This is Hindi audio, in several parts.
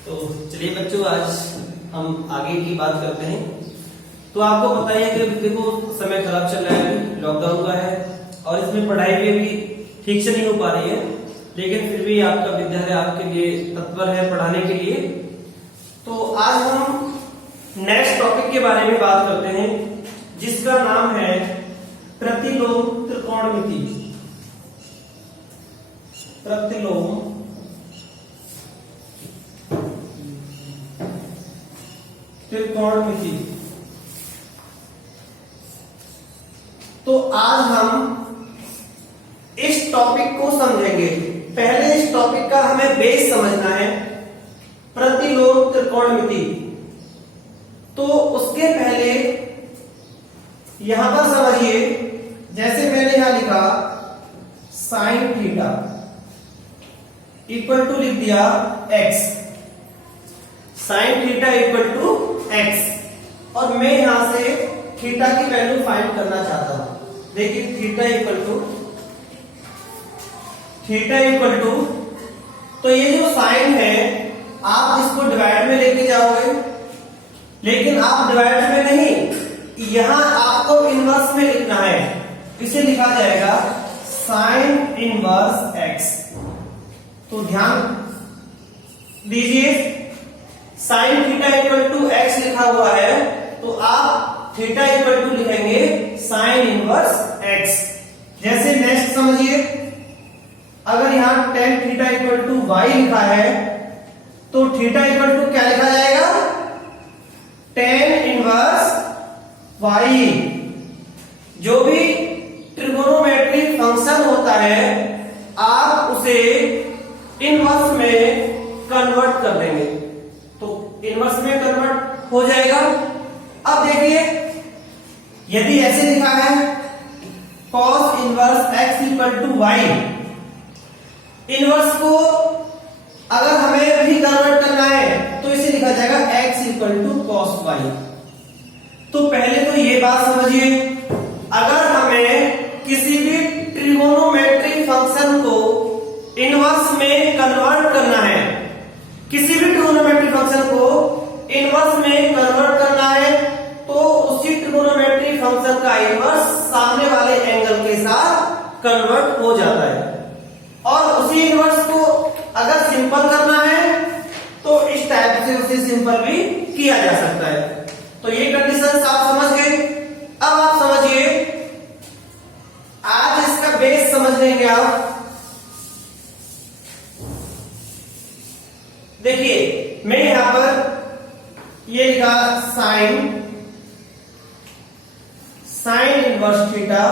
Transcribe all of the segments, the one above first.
तो चलिए बच्चों, आज हम आगे की बात करते हैं। तो आपको पता ही है कि देखो समय खराब चल रहा है, अभी लॉकडाउन का है और इसमें पढ़ाई भी अभी ठीक से नहीं हो पा रही है, लेकिन फिर भी आपका विद्यालय आपके लिए तत्पर है पढ़ाने के लिए। तो आज हम नेक्स्ट टॉपिक के बारे में बात करते हैं, जिसका नाम है प्रतिलोम त्रिकोणमिति। प्रतिलोम त्रिकोणमिति। तो आज हम इस टॉपिक को समझेंगे। पहले इस टॉपिक का हमें बेस समझना है, प्रतिलोम त्रिकोणमिति। तो उसके पहले यहां पर समझिए, जैसे मैंने यहां लिखा साइन थीटा इक्वल टू लिख दिया x, sine theta equal to x, और मैं यहां से थीटा की वैल्यू फाइंड करना चाहता हूं। देखिए थीटा इक्वल टू तो ये जो साइन है आप इसको डिवाइड में लेके जाओगे, लेकिन आप डिवाइड में नहीं, यहां आपको इनवर्स में लिखना है। इसे लिखा जाएगा साइन इनवर्स x। तो ध्यान दीजिए, sine theta equal to x लिखा हुआ है, तो आप थीटा इक्वल टू लिखेंगे साइन इनवर्स x। जैसे नेक्स्ट समझिए, अगर यहां tan theta equal to y लिखा है, तो थीटा इक्वल टू क्या लिखा जाएगा, टेन इनवर्स y। जो भी ट्रिगोनोमेट्रिक फंक्शन होता है आप उसे इनवर्स में कन्वर्ट कर देंगे, तो इनवर्स में कन्वर्ट हो जाएगा। अब देखिए, यदि ऐसे लिखा है cos inverse x equal to y, inverse को अगर हमें भी कन्वर्ट करना है तो इसे लिखा जाएगा x equal to cos y। तो पहले तो ये बात समझिए, अगर हमें किसी भी ट्रिगोनोमेट्रिक फंक्शन को इनवर्स में कन्वर्ट करना है, किसी भी ट्रिगोनोमेट्रिक फंक्शन को इनवर्स में कन्वर्ट करना है, तो उसी ट्रिगोनोमेट्रिक फंक्शन का इनवर्स सामने वाले एंगल के साथ कन्वर्ट हो जाता है। और उसी इनवर्स को अगर सिंपल करना है तो इस टाइप से उसे सिंपल भी किया जा सकता है। तो ये कंडीशन आप समझ गए। अब आप समझिए, आज इसका बेस समझ लेंगे आप। देखिए मैं यहां पर ये लिखा साइन इनवर्स थीटा।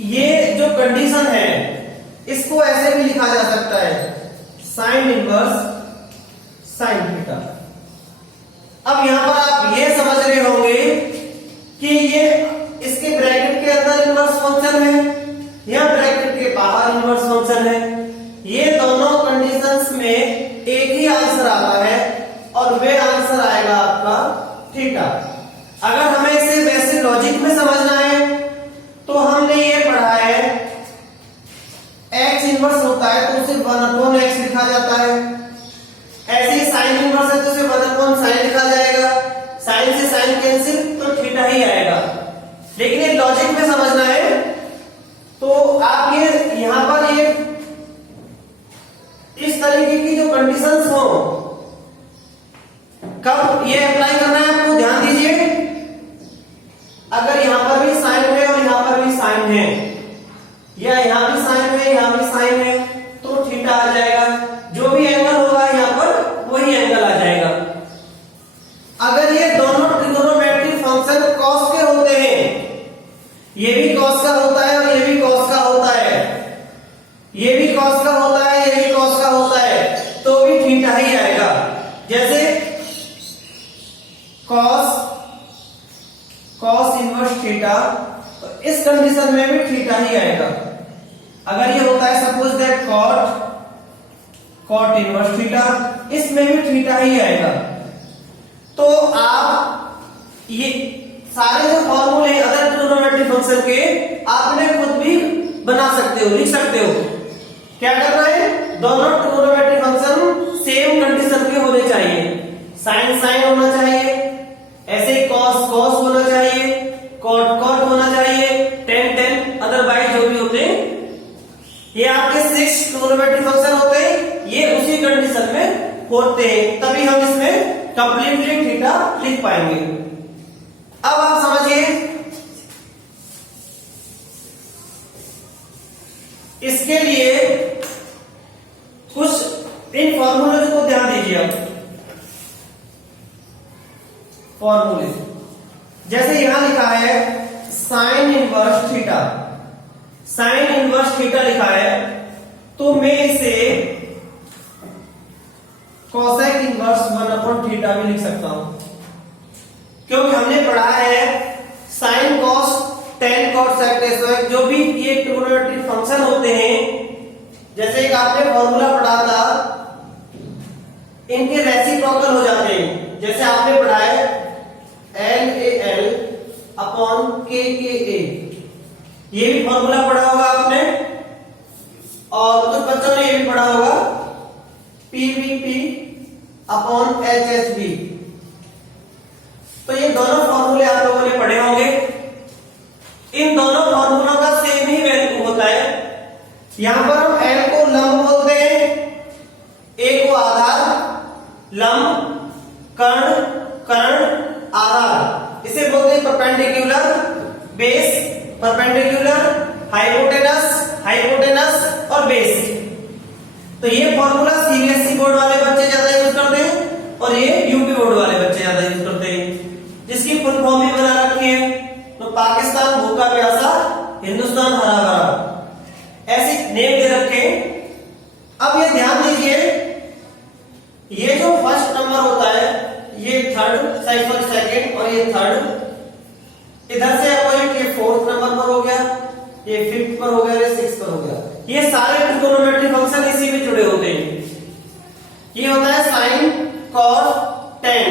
ये जो कंडीशन है इसको ऐसे भी लिखा जा सकता है, साइन इनवर्स साइन थीटा। अब यहां पर आप ये समझ रहे होंगे कि ये इसके ब्रैकेट के अंदर इनवर्स फंक्शन है या ब्रैकेट के बाहर इनवर्स फंक्शन है। ये दोनों कंडीशंस में एक ही आंसर आता है और वे आंसर आएगा आपका थीटा। अगर हमें इसे वैसे लॉजिक में समझना है तो हमने ये पढ़ा है, x इनवर्स होता है तो उसे 1/x लिखा जाता है। ऐसे ही साइन इनवर्स है तो उसे 1/sin लिखा जाएगा। साइन से साइन कैंसिल तो थीटा ही आएगा। लेकिन ये लॉजिक में समझना है तो आप ये यहां पर ये इस तरीके की जो कंडीशंस हो, कब ये अप्लाई करना है आपको ध्यान दीजिए। अगर यहां पर भी साइन है और यहां पर भी साइन है, या यहां भी साइन है यहां भी साइन है, तो थीटा आ जाएगा। जो भी एंगल होगा यहां पर वही एंगल आ जाएगा। अगर ये दोनों ट्रिगोनोमेट्रिक फंक्शन cos के होते हैं, ये भी cos का होता है और ये भी cos का होता है, ये भी cos का होता है, ये भी cos का होता है, तो भी थीटा ही आएगा। जैसे cos इनवर्स थीटा, तो इस कंडीशन में भी थीटा ही आएगा। अगर ये होता है suppose that cot inverse theta, इसमें भी थीटा ही आएगा। तो आप ये सारे जो फॉर्मूले अदर ट्रिगोनोमेट्रिक फंक्शन के आपने खुद भी बना सकते हो, लिख सकते हो। क्या करना है, दोनों ट्रिगोनोमेट्रिक फंक्शन होने चाहिए, साइन साइन होना चाहिए, ऐसे कॉस कॉस होना चाहिए, कॉट कॉट होना चाहिए, टेन टेन, अदरवाइज जो भी होते हैं ये आपके 6 ट्रिग्नोमेट्रिक फंक्शन होते हैं, ये उसी कंडीशन में होते हैं, तभी हम इसमें कंप्लीटली थीटा लिख पाएंगे। अब आप समझिए, इसके लिए कुछ इन फॉर्मूले को ध्यान दीजिए आप। फॉर्मूले जैसे यहां लिखा है sine inverse theta, sine inverse theta लिखा है, तो मैं इसे कोसेक इनवर्स 1/थीटा भी लिख सकता हूं, क्योंकि हमने पढ़ा है sine cos tan cot sec tan, जो भी ये ट्रिग्नोमेट्रिक फंक्शन होते हैं, जैसे एक आपने फॉर्मूला पढ़ा था, इनके रेसिप्रोकल हो जाते हैं, जैसे आपने पढ़ा है LAL अपॉन KKA, ये भी फॉर्मूला पढ़ा होगा आपने, और कुछ बच्चों ने ये भी पढ़ा होगा PVP अपॉन HHB। तो ये दोनों फॉर्मूले आप लोगों ने पढ़े होंगे। इन दोनों फॉर्मूलों का सेम ही वैल्यू होता है। यहां पर हम L को लंब बोलते हैं, A को आधार, लंब, कर्ण, कर्ण, आधार, इसे बोलते हैं perpendicular, base, perpendicular, hypotenuse, hypotenuse और बेस। तो ये फॉर्मूला सीबीएसई बोर्ड वाले बच्चे ज्यादा यूज करते हैं और ये यूपी बोर्ड वाले बच्चे ज्यादा यूज करते हैं, जिसकी फुल फॉर्म भी बना रखी है, तो पाकिस्तान भूखा प्यासा, हिंदुस्तान हरा भरा, ऐसे नेम दे रखे। अब ये ध्यान दीजिए, ये जो फर्स्ट नंबर होता है, ये थर्ड, सेकंड और ये थर्ड, इधर से अपोजिट ये फोर्थ नंबर पर हो गया, ये फिफ्थ पर हो गया, ये सिक्स्थ पर हो गया। ये सारे ट्रिग्नोमेट्रिक फंक्शन इसी में जुड़े होते हैं। ये होता है sine cos tan,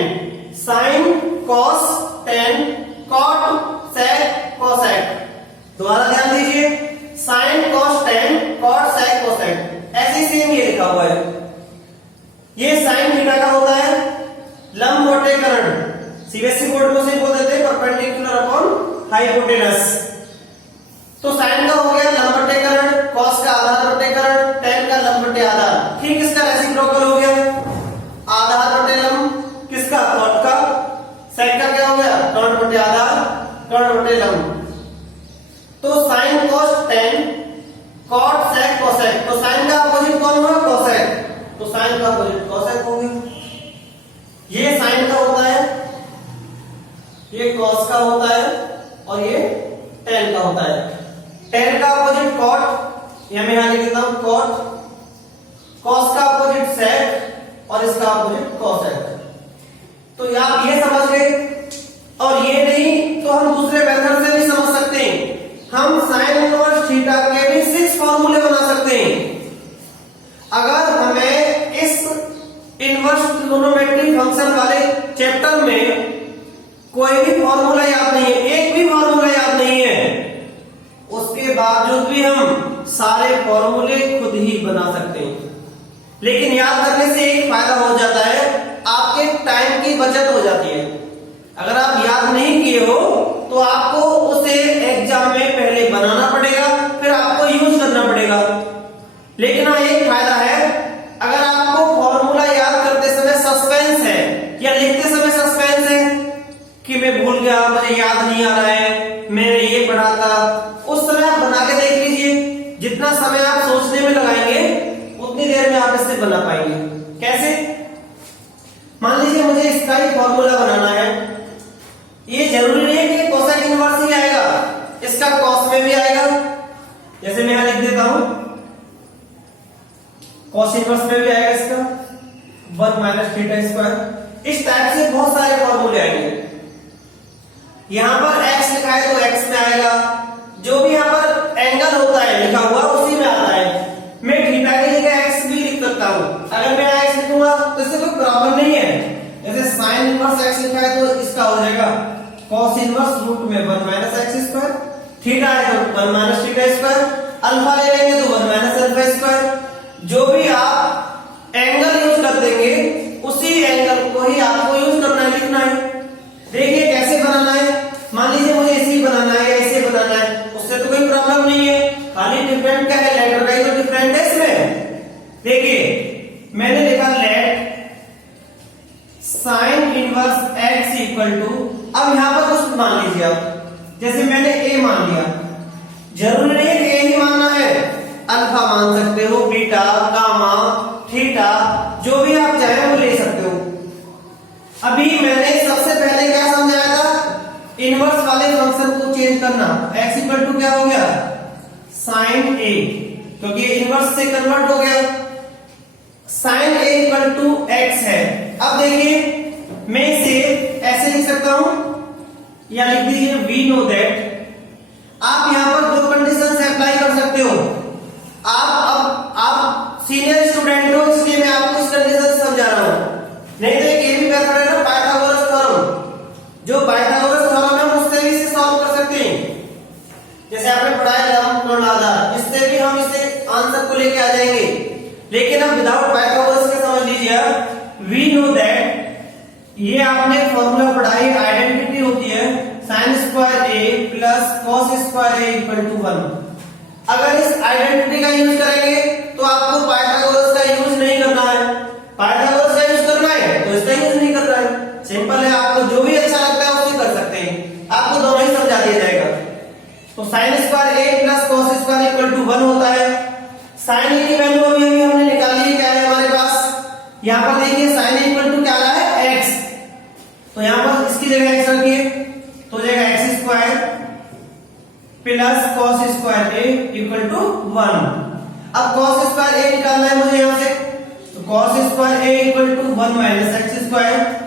sine cos tan, cot sec cosec. दोबारा ध्यान दीजिए, sine cos tan, cot sec cosec, ऐसे सेम ये लिखा हुआ है। ये साइन थीटा का होता है लंब बटे कर्ण, सीबीएसई बोर्ड में से बोल देते हैं परपेंडिकुलर अपॉन हाइपोटेनस। तो साइन का हो गया लंब बटे कर्ण, कॉस का आधार बटे कर्ण, टेन का लंब बटे आधार, ठीक इसका रेसिप्रोकल हो गया, आधार बटे लंब, किसका, कॉट का, सेक का क्या हो गया, कर्ण बटे आधार, कर्ण बटे लंब। तो sine cos tan, cot sec cosec, तो साइन का अपोजिट कौन हुआ, कोसेक, तो साइन का अपोजिट कोसेक हो गया। ये साइन का होता है, ये कॉस का होता है और ये टेन का होता है। टेन का अपोजिट कॉट, ये मैं यहां लिख देता हूं कॉट, कॉस का अपोजिट सेक और इसका अपोजिट कोसेक। तो आप ये समझ गए, और ये नहीं तो हम दूसरे मेथड से भी समझ सकते हैं। हम साइन इनवर्स थीटा के भी 6 फॉर्मूले बना सकते हैं। अगर हमें इस इनवर्स ट्रिग्नोमेट्रिक फंक्शन वाले चैप्टर में कोई भी फॉर्मूला याद नहीं है, एक भी फॉर्मूला याद नहीं है, उसके बावजूद भी हम सारे फॉर्मूले खुद ही बना सकते हैं। लेकिन याद करने से एक फायदा हो जाता है, आपके टाइम की बचत हो जाती है। अगर आप याद नहीं किए हो तो आपको उसे एग्जाम में पहले बनाना पड़ेगा, फिर आपको यूज करना पड़ेगा। लेकिन हाँ एक फायदा है, अगर आपको फॉर्मूला याद करते समय सस्पेंस है या लिखते समय सस्पेंस है कि मैं भूल गया, मुझे याद नहीं आ रहा है, मैंने ये पढ़ा था, उस समय आप बना के देख लीजिए। जितना समय आप सोचने में लगाएंगे उतनी देर में आप इससे बना पाएंगे। कैसे? मान लीजिए मुझे इसका ही फॉर्मूला बनाना है, ये जरूरी नहीं है कि कोसेक इनवर्स ही आएगा, इसका कॉस में भी आएगा। जैसे मैं यहां लिख देता हूं, कॉस इनवर्स में भी आएगा इसका 1 माइनस थीटा स्क्वायर। इस टाइप से बहुत सारे फॉर्मूले आएंगे। यहां पर x लिखा है तो x में आएगा, जो भी यहां पर एंगल होता है लिखा हुआ उसी में आता है। मैं थीटा की जगह x भी लिख सकता हूं, अगर मैं x लिखूंगा तो इससे कोई प्रॉब्लम नहीं है। जैसे साइन इनवर्स x लिखा है तो इसका हो जाएगा कॉस इनवर्स रूट में 1 माइनस एक्स स्क्वायर, थीटा है तो 1 माइनस थीटा स्क्वायर, अल्फा ले लेंगे तो 1 माइनस अल्फा स्क्वायर। जो भी आप एंगल यूज कर देंगे उसी एंगल को ही आपको यूज करना है, लिखना है। देखिए कैसे बनाना है, मान लीजिए मुझे ऐसे ही बनाना है या ऐसे बनाना है, उससे तो कोई प्रॉब्लम नहीं है, खाली डिफरेंट क्या है, लेटर का ही तो डिफरेंट है इसमें। देखिए मैंने लिखा let sine inverse x equal to, अब यहां पर कुछ मान लीजिए आप, जैसे मैंने ए मान लिया, जरूरी नहीं है कि ए ही मानना है, अल्फा मान सकते हो, बीटा, गामा, थीटा, जो भी आप चाहे वो ले सकते हो। अभी मैंने सबसे पहले क्या समझाया था, इनवर्स वाले फंक्शन को चेंज करना। x इक्वल टू क्या हो गया, साइन ए, क्योंकि इनवर्स से कन्वर्ट हो गया, sine a equal to x है। अब देखिए मैं इसे ऐसे लिख सकता हूं, या लिख दीजिए वी नो दैट। आप यहां पर दो कंडीशन अप्लाई कर सकते हो। आप सीनियर स्टूडेंट हो, इसलिए मैं आपको इस कंडीशन से समझा रहा हूं, नहीं तो एक ये भी मेथड है ना पाइथागोरस थ्योरम, जो पाइथागोरस थ्योरम है उससे भी इसे सॉल्व कर सकते हैं। जैसे आपने पढ़ा है लंब कोण आधार, इससे भी हम इसे आंसर को लेके आ जाएंगे। लेकिन अब विदाउट पाइथागोरस के समझ लीजिए, वी नो दैट, ये आपने फॉर्मूला पढ़ा है, आइडेंटिटी होती है sin square a plus cos square a equal to 1। अगर इस आइडेंटिटी का यूज करेंगे तो आपको पाइथागोरस का यूज नहीं करना है, पाइथागोरस का यूज करना है तो इसका यूज नहीं करना है। सिंपल है, आपको जो भी अच्छा लगता है उसे कर सकते हैं, आपको दोनों ही समझा दिया जाएगा। तो sin square a plus cos square equal to 1 होता है। sin a की वैल्यू अभी हमने निकाली है, क्या है हमारे पास, यहां पर देखिए sin a इक्वल टू क्या आ रहा है, x, तो यहां पर इसकी जगह x रखिए, तो हो जाएगा x square plus cos square a equal to 1। अब cos स्क्वायर a निकालना है मुझे यहां से, तो cos square a equal to 1 minus x square,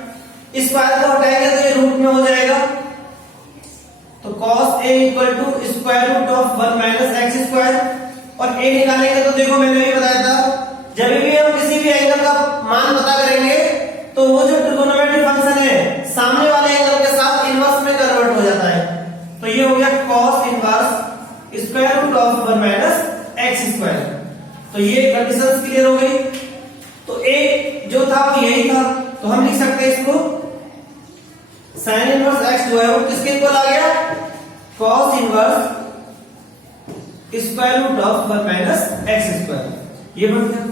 square को हटाएंगे तो ये रूट में हो जाएगा, तो cos a equal to square root of 1 minus x square. और a निकालेंगे तो देखो मैंने भी बताया था, जब भी हम किसी भी एंगल का मान पता करेंगे तो वो जो ट्रिगोनोमेट्रिक फंक्शन है सामने वाले एंगल के साथ इनवर्स में कन्वर्ट हो जाता है। तो ये हो गया cos inverse square root of 1 minus x square. तो ये कंडीशंस क्लियर हो गई। तो a जो था वो यही था, तो हम लिख सकते हैं इसको sin इनवर्स x जो है वो किसके इक्वल आ गया, cos inverse square root of 1 minus x square, ये बन गया।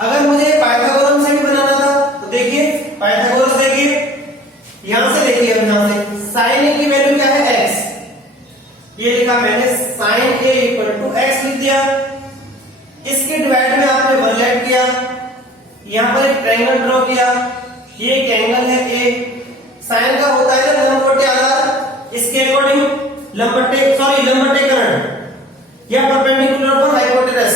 अगर मुझे पाइथागोरस से भी बनाना था तो देखिए पाइथागोरस देखिए यहां से देखिए, यहां से sin a की वैल्यू क्या है, x, ये लिखा मैंने sin a equal to x लिख दिया, इसके डिवाइड में आपने 1 ऐड किया, यहां पर एक ट्रायंगल ड्रॉ किया, ये एक एंगल है a, sin का होता है ना लंब बटे आधार, इसके अकॉर्डिंग लंबटेकरण या परपेंडिकुलर पर हाइपोटेनस।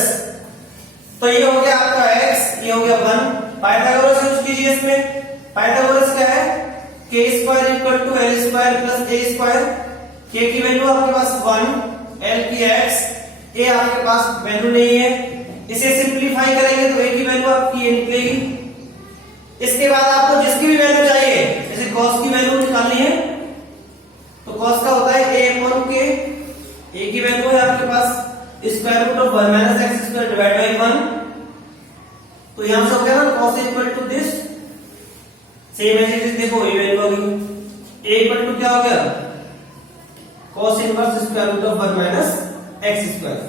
तो ये हो गया आपका x, ये हो गया 1। पाइथागोरस यूज कीजिए इसमें, पाइथागोरस क्या है, k square equal to l square plus a square, k की वैल्यू आपके पास 1, l की x, a आपके पास वैल्यू नहीं है, इसे सिंपलीफाई करेंगे तो a की वैल्यू आपकी a निकलेगी। इसके बाद आपको जिसकी भी वैल्यू चाहिए, जैसे cos की वैल्यू निकालनी है तो cos का होता है a अपॉन k, a की वैल्यू है आपके पास square root of 1 minus x square divide by 1, तो यहां से हो गया ना cos equal to this, same ऐसे देखो ये वैल्यू होगी, a इक्वल टू क्या हो गया, cos inverse square root of 1 minus x square.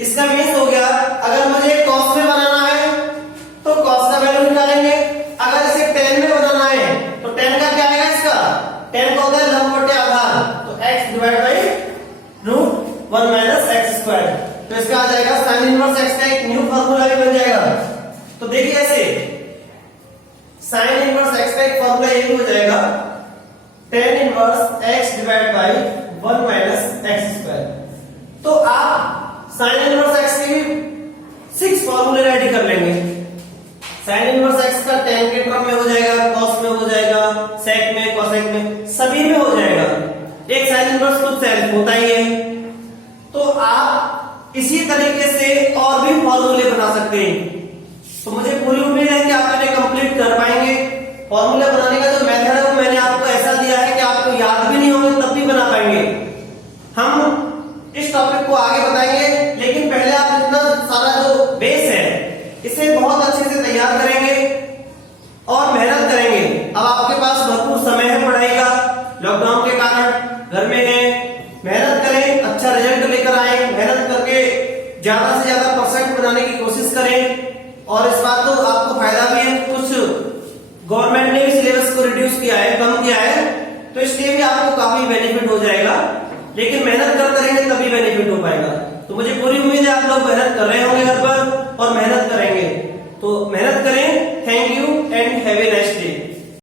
इसका मीन्स हो गया, अगर मुझे cos में बनाना है तो cos का वैल्यू निकालेंगे, अगर इसे tan में बनाना है तो tan का क्या आएगा, इसका tan का होता है लंब बटे आधार, तो x divide by root 1 minus x square, तो इसका आ जाएगा sin इनवर्स x का एक न्यू फार्मूला भी बन जाएगा। तो देखिए ऐसे sin इनवर्स x का एक फार्मूला ये भी हो जाएगा tan inverse x divide by 1 minus x square. तो आप sin इनवर्स x के भी 6 फार्मूले रेडी कर लेंगे। sin इनवर्स x का tan के टर्म में हो जाएगा, cos में हो जाएगा, sec में, cosec में, सभी में हो जाएगा। एक sin इनवर्स खुद सेल्फ होता ही है। तो आप इसी तरीके से और भी फॉर्मूले बना सकते हैं। तो मुझे पूरी उम्मीद है कि आप इन्हें कंप्लीट कर पाएंगे। फॉर्मूला बनाने का जो मेथड है वो मैंने आपको ऐसा दिया है कि आपको याद भी नहीं होंगे तब भी बना पाएंगे। हम इस टॉपिक को आगे बताएंगे, लेकिन पहले आप इतना सारा जो बेस है इसे बहुत अच्छे से तैयार करेंगे, और मेहनत करेंगे। अब आपके पास भरपूर समय है पढ़ाई का, लॉकडाउन के कारण घर में है, मेहनत करें, अच्छा रिजल्ट लेकर आए, मेहनत करके ज्यादा से ज्यादा परसेंट बनाने की कोशिश करें। और इस बात तो आपको फायदा भी है, कुछ गवर्नमेंट ने भी सिलेबस को रिड्यूस किया है, कम किया है, तो इसलिए भी आपको काफी बेनिफिट हो जाएगा। लेकिन मेहनत करते रहेंगे तभी